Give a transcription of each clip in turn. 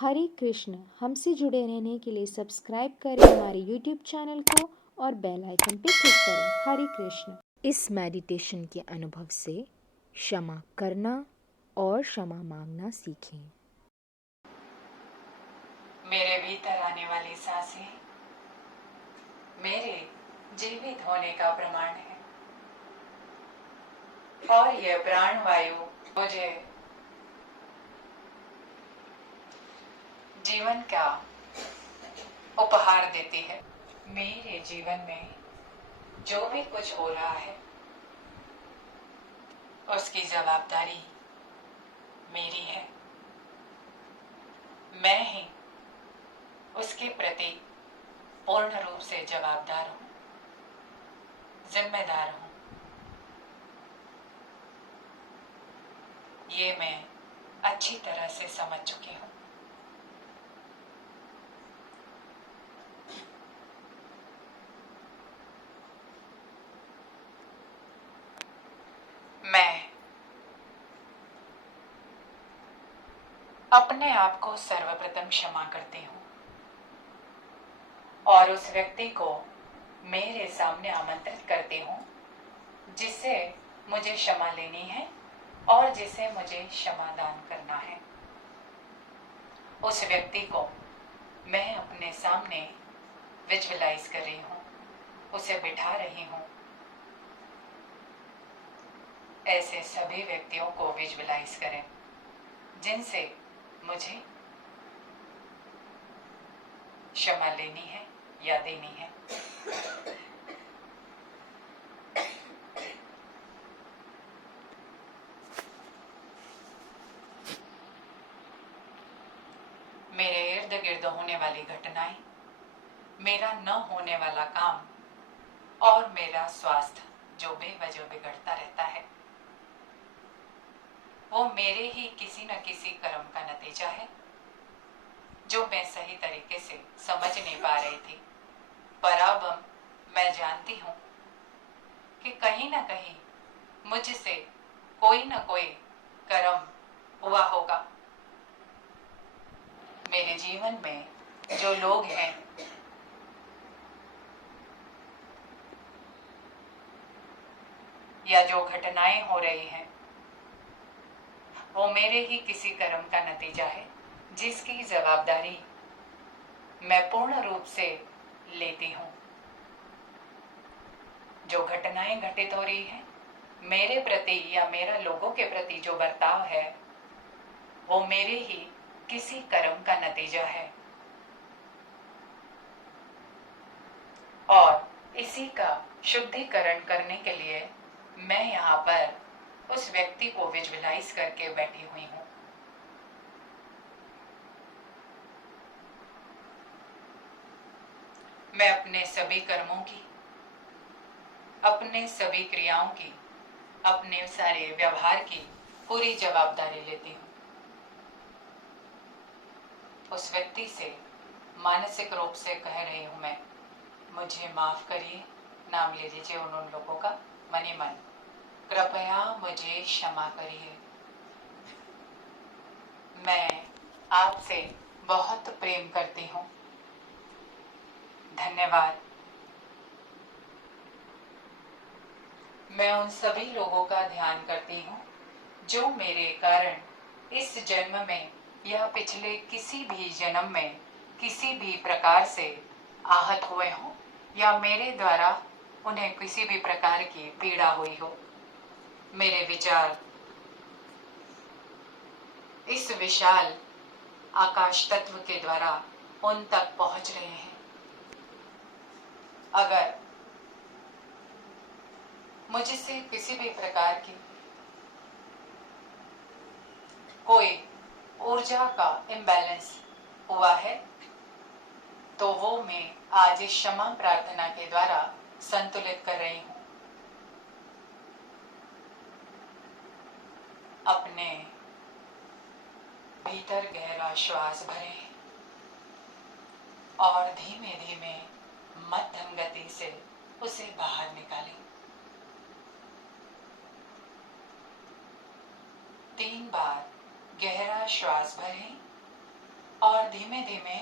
हरे कृष्ण। हमसे जुड़े रहने के लिए सब्सक्राइब करें हमारे यूट्यूब चैनल को और बेल आइकन पे क्लिक करें। हरे कृष्ण। इस मेडिटेशन के अनुभव से क्षमा करना और क्षमा मांगना सीखें। मेरे भीतर आने वाली सांसें मेरे जीवित होने का प्रमाण है और यह प्राण वायु मुझे जीवन का उपहार देती है। मेरे जीवन में जो भी कुछ हो रहा है उसकी जवाबदारी मेरी है। मैं ही उसके प्रति पूर्ण रूप से जवाबदार हूँ, जिम्मेदार हूँ। ये मैं अच्छी तरह से समझ चुकी हूँ। मैं अपने आप को सर्वप्रथम क्षमा करती हूँ और उस व्यक्ति को मेरे सामने आमंत्रित करती हूँ जिससे मुझे क्षमा लेनी है और जिसे मुझे क्षमा दान करना है। उस व्यक्ति को मैं अपने सामने विजुअलाइज कर रही हूँ, उसे बिठा रही हूँ। ऐसे सभी व्यक्तियों को विजुअलाइज करें जिनसे मुझे क्षमा लेनी है या देनी है। मेरे इर्द गिर्द होने वाली घटनाएं, मेरा न होने वाला काम और मेरा स्वास्थ्य जो बेवजह बिगड़ता रहता है, वो मेरे ही किसी न किसी कर्म का नतीजा है जो मैं सही तरीके से समझ नहीं पा रही थी। पर अब मैं जानती हूँ कि कहीं ना कहीं मुझसे कोई ना कोई कर्म हुआ होगा। मेरे जीवन में जो लोग हैं या जो घटनाएं हो रही हैं वो मेरे ही किसी कर्म का नतीजा है जिसकी जवाबदारी मैं पूर्ण रूप से लेती हूँ। जो घटनाएं घटित हो रही हैं मेरे प्रति या मेरा लोगों के प्रति जो बर्ताव है वो मेरे ही किसी कर्म का नतीजा है और इसी का शुद्धिकरण करने के लिए मैं यहाँ पर उस व्यक्ति को विजुअलाइज करके बैठी हुई हूँ। मैं अपने सभी कर्मों की, अपने सभी क्रियाओं की, अपने सारे व्यवहार की पूरी जवाबदारी लेती हूँ। उस व्यक्ति से मानसिक रूप से कह रही हूँ मैं, मुझे माफ करिए, नाम ले लीजिए उन लोगों का मन ही मन, कृपया मुझे क्षमा करिए। मैं आपसे बहुत प्रेम करती हूँ। धन्यवाद। मैं उन सभी लोगों का ध्यान करती हूँ जो मेरे कारण इस जन्म में या पिछले किसी भी जन्म में किसी भी प्रकार से आहत हुए हों या मेरे द्वारा उन्हें किसी भी प्रकार की पीड़ा हुई हो। मेरे विचार इस विशाल आकाश तत्व के द्वारा उन तक पहुंच रहे हैं। अगर मुझसे किसी भी प्रकार की कोई ऊर्जा का इम्बैलेंस हुआ है तो वो मैं आज इस क्षमा प्रार्थना के द्वारा संतुलित कर रही हूँ। अपने भीतर गहरा श्वास भरें और धीमे धीमे मध्यम गति से उसे बाहर निकालें। 3 बार गहरा श्वास भरें और धीमे धीमे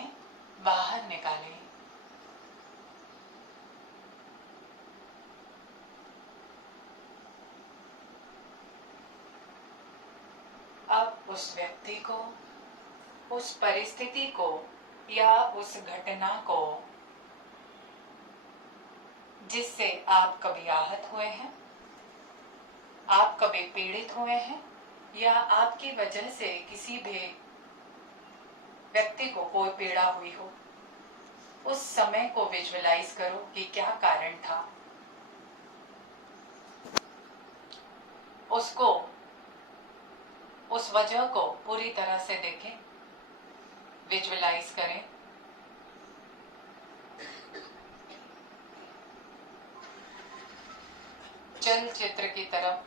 बाहर निकालें। अब उस व्यक्ति को, उस परिस्थिति को या उस घटना को जिससे आप कभी आहत हुए हैं, आप कभी पीड़ित हुए हैं, या आपकी वजह से किसी भी व्यक्ति को कोई पीड़ा हुई हो, उस समय को विजुअलाइज करो कि क्या कारण था। उसको, उस वजह को पूरी तरह से देखें, विजुअलाइज करें। चलचित्र की तरफ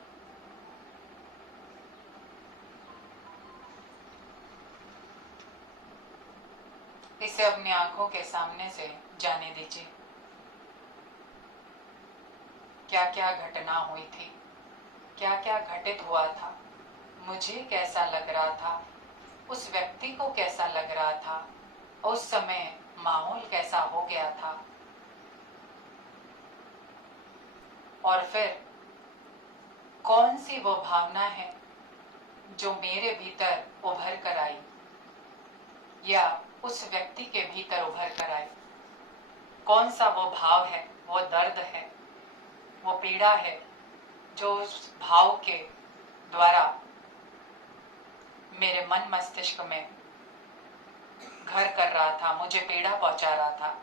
इसे अपनी आंखों के सामने से जाने दीजिए। क्या क्या घटना हुई थी, क्या क्या घटित हुआ था, मुझे कैसा लग रहा था, उस व्यक्ति को कैसा लग रहा था, उस समय माहौल कैसा हो गया था, और फिर कौन सी वो भावना है जो मेरे भीतर उभर कर आई या उस व्यक्ति के भीतर उभर कर आई। कौन सा वो भाव है, वो दर्द है, वो पीड़ा है जो उस भाव के द्वारा मेरे मन मस्तिष्क में घर कर रहा था, मुझे पीड़ा पहुंचा रहा था।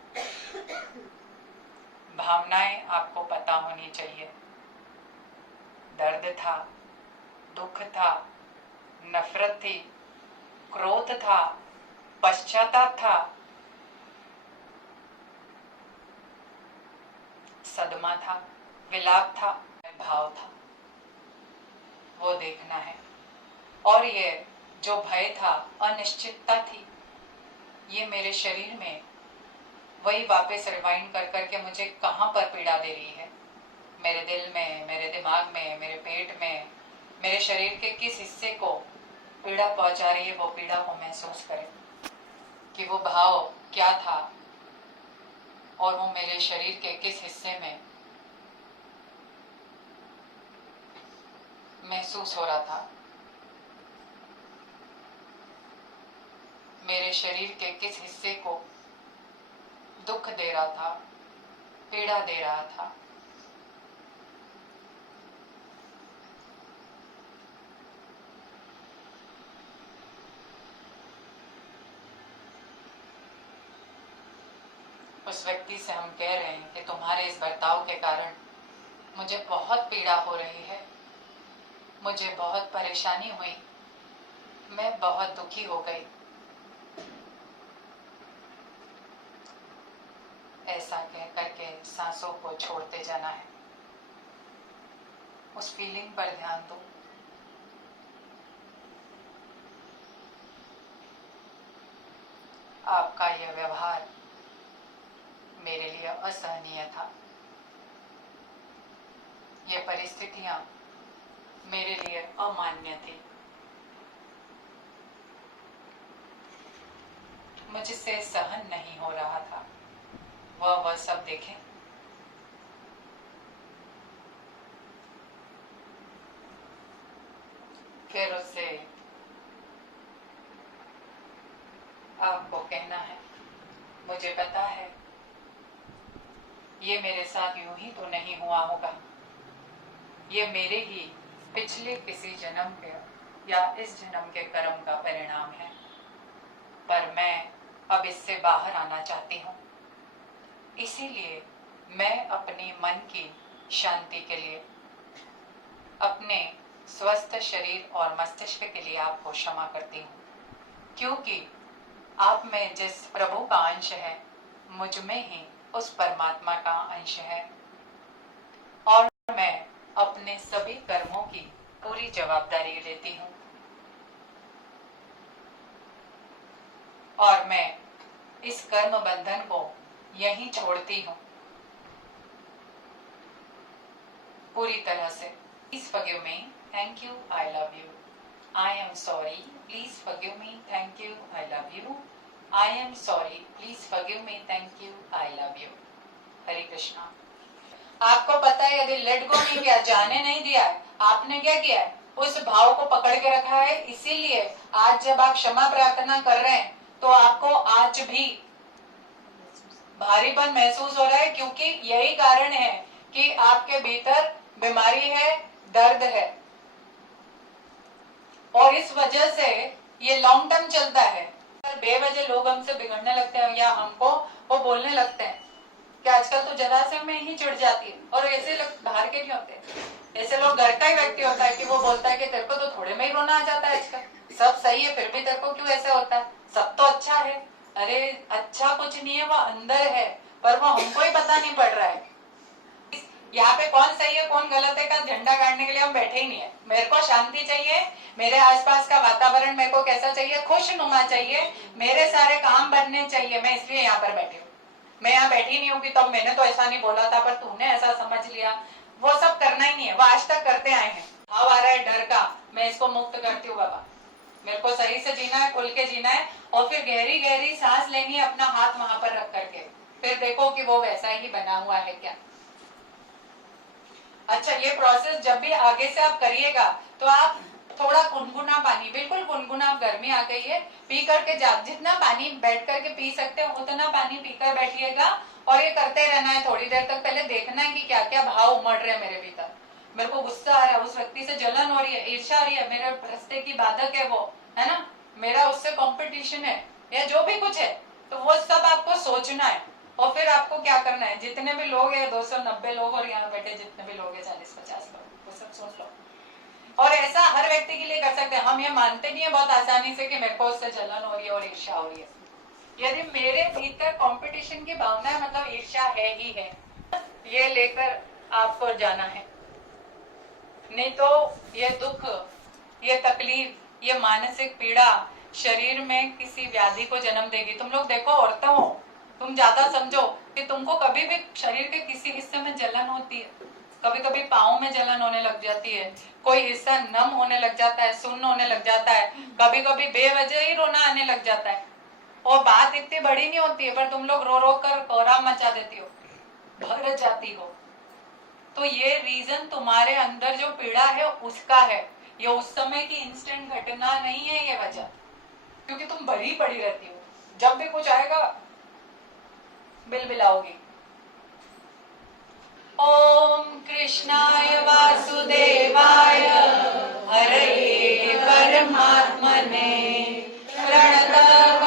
भावनाएं आपको पता होनी चाहिए। दर्द था, दुख था, नफरत थी, क्रोध था, पश्चाताप था, सदमा था, विलाप था, भाव था, वो देखना है। और ये जो भय था, अनिश्चितता थी, ये मेरे शरीर में वही वापस रिवाइंड कर करके मुझे कहाँ पर पीड़ा दे रही है, मेरे दिल में, मेरे दिमाग में, मेरे पेट में, मेरे शरीर के किस हिस्से को पीड़ा पहुंचा रही है। वो पीड़ा को महसूस करें कि वो भाव क्या था और वो मेरे शरीर के किस हिस्से में महसूस हो रहा था, मेरे शरीर के किस हिस्से को दुख दे रहा था, पीड़ा दे रहा था। उस व्यक्ति से हम कह रहे हैं कि तुम्हारे इस बर्ताव के कारण मुझे बहुत पीड़ा हो रही है, मुझे बहुत परेशानी हुई, मैं बहुत दुखी हो गई। ऐसा कह करके सांसों को छोड़ते जाना है। उस फीलिंग पर ध्यान दो। आपका यह व्यवहार मेरे लिए असहनीय था। ये परिस्थितियां मेरे लिए अमान्य थी। मुझसे सहन नहीं हो रहा था। वह सब देखें। फिर उससे आपको कहना है, मुझे पता है ये मेरे साथ यूं ही तो नहीं हुआ होगा, ये मेरे ही पिछले किसी जन्म के या इस जन्म के कर्म का परिणाम है, पर मैं अब इससे बाहर आना चाहती हूँ। इसीलिए मैं अपने मन की शांति के लिए, अपने स्वस्थ शरीर और मस्तिष्क के लिए आपको क्षमा करती हूँ, क्योंकि आप में जिस प्रभु का अंश है, मुझ में ही उस परमात्मा का अंश है, और मैं अपने सभी कर्मों की पूरी जवाबदारी लेती हूँ, और मैं इस कर्म बंधन को यहीं छोड़ती हूँ पूरी तरह से। Please forgive me. Thank you. I love you. I am sorry. Please forgive me. Thank you. I love you. I am sorry. Please forgive me. Thank you. I love you. हरे कृष्णा। आपको पता है यदि लेट गो नहीं किया, जाने नहीं दिया है, आपने क्या किया है, उस भाव को पकड़ के रखा है। इसीलिए आज जब आप क्षमा प्रार्थना कर रहे हैं तो आपको आज भी भारीपन महसूस हो रहा है, क्योंकि यही कारण है कि आपके भीतर बीमारी है, दर्द है, और इस वजह से ये लॉन्ग टर्म चलता है। बेवजह लोग हमसे बिगड़ने लगते हैं या हमको वो बोलने लगते हैं कि आजकल तो जरा से में ही चिढ़ जाती है, और ऐसे लोग बाहर के नहीं होते, ऐसे लोग घर का ही व्यक्ति होता है कि वो बोलता है कि तेरे को तो थोड़े में ही रोना आ जाता है, आजकल सब सही है फिर भी तेरे को क्यों ऐसा होता है, सब तो अच्छा है। अरे अच्छा कुछ नहीं है, वो अंदर है, पर वो हमको ही पता नहीं पड़ रहा है। यहाँ पे कौन सही है कौन गलत है का झंडा गाड़ने के लिए हम बैठे ही नहीं है। मेरे को शांति चाहिए, मेरे आसपास का वातावरण मेरे को कैसा चाहिए, खुशनुमा चाहिए, मेरे सारे काम बनने चाहिए, मैं इसलिए यहाँ पर बैठी हूँ। मैं यहाँ बैठी नहीं हूँ कि तब मैंने तो ऐसा नहीं बोला था पर तूने ऐसा समझ लिया, वो सब करना ही नहीं है, वो आज तक करते आए हैं। भाव आ रहा है डर का, मैं इसको मुक्त करती हूँ बाबा, मेरे को सही से जीना है, खुल के जीना है, और फिर गहरी गहरी सांस लेनी है, अपना हाथ वहां पर रख करके, फिर देखो कि वो वैसा ही बना हुआ है क्या। अच्छा, ये प्रोसेस जब भी आगे से आप करिएगा तो आप थोड़ा गुनगुना पानी, बिल्कुल गुनगुना, गर्मी आ गई है, पी करके जितना पानी बैठ करके पी सकते हो उतना पानी पीकर बैठिएगा, और ये करते रहना है थोड़ी देर तक। पहले देखना है कि क्या क्या भाव उमड़ रहे हैं मेरे भीतर, मेरे को गुस्सा आ रहा है, उस व्यक्ति से जलन हो रही है, ईर्ष्या हो रही है, मेरे रास्ते की बाधक है वो, है ना, मेरा उससे कंपटीशन है, या जो भी कुछ है, तो वो सब आपको सोचना है। और फिर आपको क्या करना है, जितने भी लोग हैं 290 लोग और यहाँ बैठे जितने भी लोग हैं 40-50 लोग, वो सब सोच लो। और ऐसा हर व्यक्ति के लिए कर सकते हैं। हम ये मानते नहीं है बहुत आसानी से कि मेरे को उससे जलन हो रही है और ईर्ष्या हो रही है। यदि मेरे भीतर कंपटीशन की भावना है मतलब ईर्ष्या है ही है, ये लेकर आपको जाना है, नहीं तो ये दुख, ये तकलीफ, ये मानसिक पीड़ा शरीर में किसी व्याधि को जन्म देगी। तुम लोग देखो, औरतों हो, तुम ज्यादा समझो कि तुमको कभी भी शरीर के किसी हिस्से में जलन होती है, कभी कभी पाँव में जलन होने लग जाती है, कोई हिस्सा नम होने लग जाता है, सुन्न होने लग जाता है, कभी कभी बेवजह ही रोना आने लग जाता है, और बात इतनी बड़ी नहीं होती है पर तुम लोग रो रो कर कोहराम मचा देती हो, भर जाती हो। तो ये रीजन तुम्हारे अंदर जो पीड़ा है उसका है, ये उस समय की इंस्टेंट घटना नहीं है ये वजह, क्योंकि तुम भरी पड़ी रहती हो, जब भी कुछ आएगा बिलबिलाओगी। ओम कृष्णाय वासुदेवाय हरये परमात्मने प्रणतक्लेशनाशाय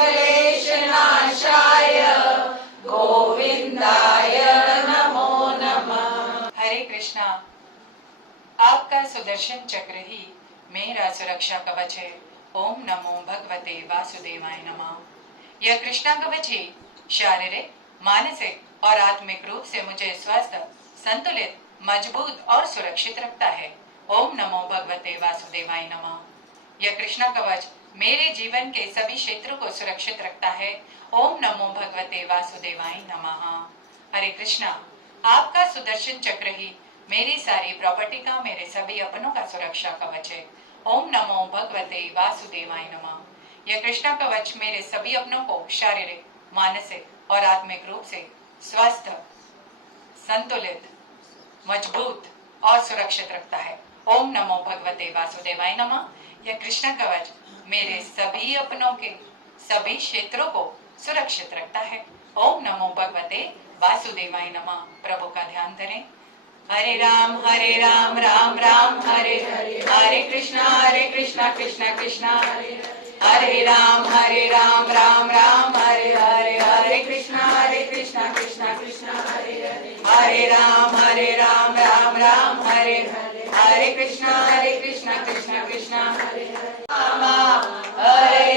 गोविंदाय नमो नमः। हरे कृष्णा। आपका सुदर्शन चक्र ही मेरा सुरक्षा कवच है। ओम नमो भगवते वासुदेवाय नमः। यह कृष्णा कवच ही शारीरिक, मानसिक और आत्मिक रूप से मुझे स्वस्थ, संतुलित, मजबूत और सुरक्षित रखता है। ओम नमो भगवते वासुदेवाय नमः। यह कृष्णा कवच मेरे जीवन के सभी क्षेत्रों को सुरक्षित रखता है। ओम नमो भगवते वासुदेवाय नमः। हरे कृष्णा। आपका सुदर्शन चक्र ही मेरी सारी प्रॉपर्टी का, मेरे सभी अपनों का सुरक्षा कवच है। ओम नमो भगवते वासुदेवाय नमः। यह कृष्णा कवच मेरे सभी अपनों को शारीरिक, मानसिक और आत्मिक रूप से स्वस्थ, संतुलित, मजबूत और सुरक्षित रखता है। ओम नमो भगवते वासुदेवाय नमः। यह कृष्ण कवच मेरे सभी अपनों के सभी क्षेत्रों को सुरक्षित रखता है। ओम नमो भगवते वासुदेवाय नमः। प्रभु का ध्यान करें। हरे राम राम राम हरे हरे, हरे कृष्णा कृष्णा कृष्णा हरे राम राम राम हरे हरे, हरे कृष्णा कृष्णा कृष्णा हरे राम राम राम हरे हरे, हरे कृष्णा कृष्णा कृष्णा हरे